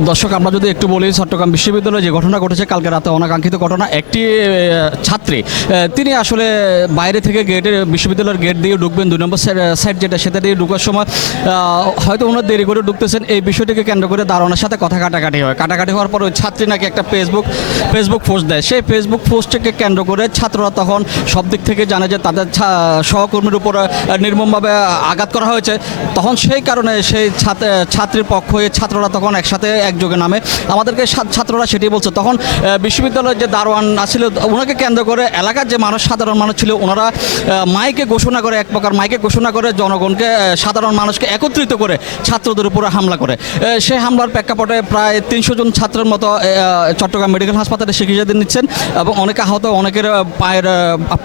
দর্শক, আমরা যদি একটু বলি, চট্টগ্রাম বিশ্ববিদ্যালয়ে যে ঘটনা ঘটেছে, কালকে রাতে অনাকাঙ্ক্ষিত ঘটনা, একটি ছাত্রী তিনি আসলে বাইরে থেকে গেটে বিশ্ববিদ্যালয়ের গেট দিয়ে ঢুকবেন, দুই নম্বর সাইড যেটা, সেটা দিয়ে ঢুকার সময় হয়তো ওনার দেরি করে ঢুকতেছেন। এই বিষয়টিকে কেন্দ্র করে দারোয়ানের সাথে কথা কাটাকাটি হয়। কাটাকাটি হওয়ার পর ওই ছাত্রী নাকি একটা ফেসবুক ফেসবুক পোস্ট দেয়। সেই ফেসবুক পোস্টকে কেন্দ্র করে ছাত্ররা তখন সব দিক থেকে জানে যে তাদের সহকর্মীর উপর নির্মমভাবে আঘাত করা হয়েছে। তখন সেই কারণে সেই ছাত্র- ছাত্রীর পক্ষ হয়ে ছাত্ররা তখন একসাথে একযোগে নামে। আমাদেরকে ছাত্ররা সেটি বলছে। তখন বিশ্ববিদ্যালয়ের যে দারোয়ান আছিল ওনাকে কেন্দ্র করে এলাকার যে মানুষ, সাধারণ মানুষ ছিল, ওনারা মাইকে ঘোষণা করে, এক প্রকার মাইকে ঘোষণা করে জনগণকে সাধারণ মানুষকে একত্রিত করে ছাত্রদের উপরে হামলা করে। সে হামলার প্রেক্ষাপটে প্রায় তিনশো জন ছাত্রের মতো চট্টগ্রাম মেডিকেল হাসপাতালে চিকিৎসা নিচ্ছেন এবং অনেকে আহত, অনেকের পায়ের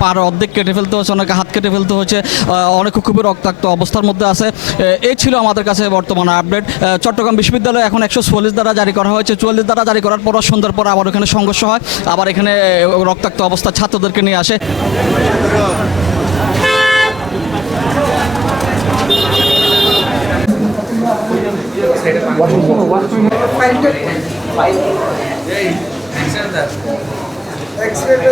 পার অর্ধেক কেটে ফেলতে হচ্ছে অনেকে হাত কেটে ফেলতে হচ্ছে অনেকে খুবই রক্তাক্ত অবস্থার মধ্যে আছে। এই ছিল আমাদের কাছে বর্তমানে আপডেট। চট্টগ্রাম বিশ্ববিদ্যালয়ে এখন একশো চুয়াল্লিশ দ্বারা জারি করা হয়েছে। চুয়াল্লিশ দ্বারা জারি করার পর সন্ধ্যার পর আবার এখানে সংঘর্ষ হয়। আবার এখানে রক্তাক্ত অবস্থা ছাত্রদেরকে নিয়ে আসে। বিষয়টা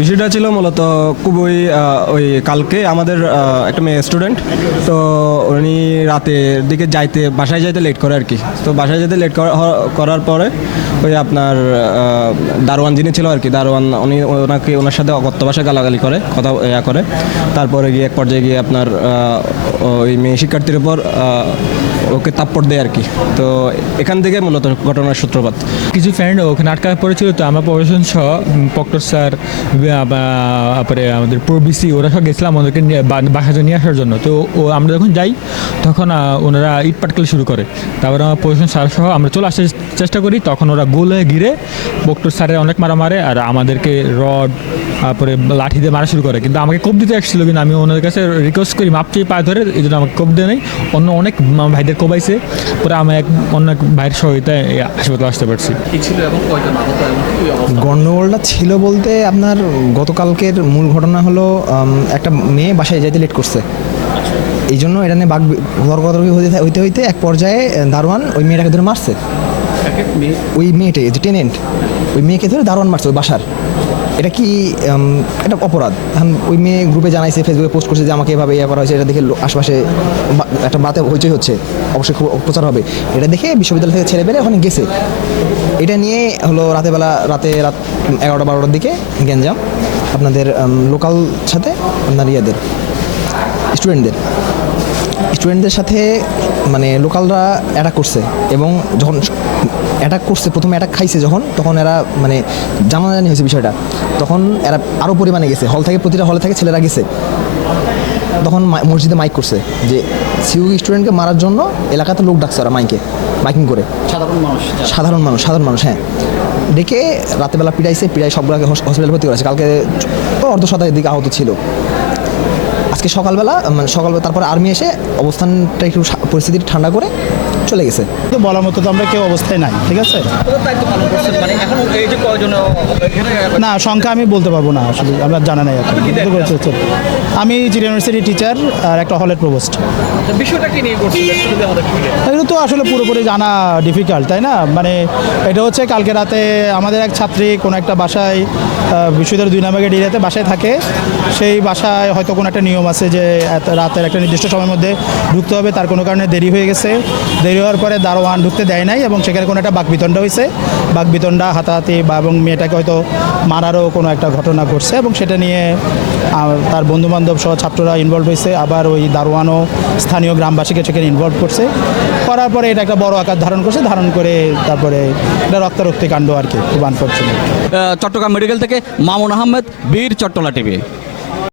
বিষয়টা ছিল মূলত খুবই ওই কালকে আমাদের একটা মেয়ে স্টুডেন্ট তো উনি রাতের দিকে যাইতে, বাসায় যাইতে লেট করে আর কি। তো বাসায় যেতে লেট করার পরে ওই আপনার দারোয়ান যিনি ছিল আর কি, দারোয়ান, উনি ওনাকে, ওনার সাথে অগত্য ভাষায় গালাগালি করে, কথা, ইয়া করে। তারপরে গিয়ে এক পর্যায়ে গিয়ে আপনার ওই মেয়ে শিক্ষার্থীর উপর ওকে তাপ্পড় দেয় আর কি। তো এখান থেকে মূলত ঘটনার সূত্রপাত। কিছু ফ্রেন্ড ওখানে আটকা পড়েছিল তো আমার প্রফেশন সহ উম, প্রক্টর স্যার তারপরে আমাদের প্রবিসি ওরা সব গেছিলাম ওদেরকে বাসাতে নিয়ে আসার জন্য। তো ও আমরা যখন যাই তখন ওনারা ইট পাটকেল শুরু করে। তারপরে আমার প্রফেশন স্যার সহ আমরা চলে আসার চেষ্টা করি তখন ওরা গোলে ঘিরে প্রক্টর স্যারের অনেক মারা মারে আর আমাদেরকে রড তারপরে লাঠি দিয়ে মারা শুরু করে। কিন্তু আমাকে কোপ দিতে আসছিল কিন্তু আমি ওনাদের কাছে রিকোয়েস্ট করি মাপ চেয়ে পায়ে ধরে এই জন্য আমাকে কোপ দিয়ে নেই। অন্য অনেক ভাইদের কোবাইছে পরে আমি এক অন্য এক ভাইয়ের সহায়তায় হাসপাতালে আসতে পারছি। গণ্ডগোলটা ছিল বলতে আপনার গতকালকের মূল ঘটনা হলো একটা মেয়ে বাসায় যাইতে লেট করছে। এই জন্য এটা নিয়ে বাঘ তর্কতর্কি হইতে হইতে হইতে এক পর্যায়ে দারোয়ান ওই মেয়েটাকে ধরে মারছে। ওই মেয়েটাই যে টেনেন্ট ওই মেয়েকে ধরে দারোয়ান মারছে ওই বাসার। এটা কি এটা অপরাধ? এখন ওই মেয়ে গ্রুপে জানাইছে ফেসবুকে পোস্ট করছে যে আমাকে এভাবে ইয়ে করা হয়েছে, এটা দেখে আশপাশে একটা বাতে হইচই হচ্ছে। অবশ্যই খুব প্রচার হবে। এটা দেখে বিশ্ববিদ্যালয় থেকে ছেড়ে পেলে ওখানে গেছে। এটা নিয়ে হলো রাতের বেলা রাতে রাত এগারোটা বারোটার দিকে গেঞ্জাম আপনাদের লোকাল সাথে আপনার ইয়েদের স্টুডেন্টদের স্টুডেন্টদের সাথে মানে লোকালরা অ্যাটাক করছে এবং যখন অ্যাটাক করছে প্রথমে অ্যাটাক খাইছে যখন তখন এরা মানে জানাজানি হয়েছে বিষয়টা। তখন এরা আরও পরিমাণে গেছে। হল থেকে প্রতিটা হলে থেকে ছেলেরা গেছে। তখন মসজিদে মাইক করছে যে সিউ স্টুডেন্টকে মারার জন্য এলাকাতে লোক ডাকছে ওরা মাইকে মাইকিং করে। সাধারণ মানুষ সাধারণ মানুষ সাধারণ মানুষ হ্যাঁ। ডেকে রাতেবেলা পিড়াইছে পিড়াই সবগুলোকে হসপিটালে ভর্তি করেছে। কালকে অর্ধ শতাধিক দিকে আহত ছিল। আজকে সকালবেলা মানে সকালবেলা তারপর আর্মি এসে অবস্থানটা একটু পরিস্থিতি ঠান্ডা করে চলে গেছে। তো বলার মতো তো আমরা কেউ অবস্থায় নাই ঠিক আছে? মানে না সংখ্যা আমি বলতে পারব না আসলে আমরা জানা নাই আমি জিরা ইউনিভার্সিটি টিচার আর একটা হলের প্রভোস্ট। আচ্ছা, বিষয়টা কি নিয়ে। এগুলো তো আসলে পুরোপুরি জানা ডিফিকাল্ট তাই না? মানে এটা হচ্ছে কালকে রাতে আমাদের এক ছাত্রী কোনো একটা বাসায় আহ, বিশ্ববিদ্যালয়ের দুই নাম্বার এরিয়াতে বাসায় থাকে। সেই বাসায় হয়তো কোনো একটা নিয়ম আছে যে রাতের একটা নির্দিষ্ট সময়ের মধ্যে ঢুকতে হবে তার কোনো কারণে দেরি হয়ে গেছে। দেরি হওয়ার পরে দারোয়ান ঢুকতে দেয় নাই এবং সেখানে কোনো একটা বাকবিতণ্ডা হয়েছে। বাকবিতণ্ডা, হাতাহাতি বা এবং মেয়েটাকে হয়তো মারারও কোনো একটা ঘটনা ঘটছে এবং সেটা নিয়ে তার বন্ধুবান্ধব সহ ছাত্ররা ইনভলভ হয়েছে। আবার ওই দারোয়ানও স্থানীয় গ্রামবাসীকে সেখানে ইনভলভ করছে। করার পরে এটা একটা বড় আকার ধারণ করছে, ধারণ করে তারপরে এটা রক্তারক্তি কাণ্ড আর কি, খুব আনফর্চুনেট চট্টগ্রাম মেডিকেল থেকে মামুন আহমেদ, বীর চট্টলা টিভি।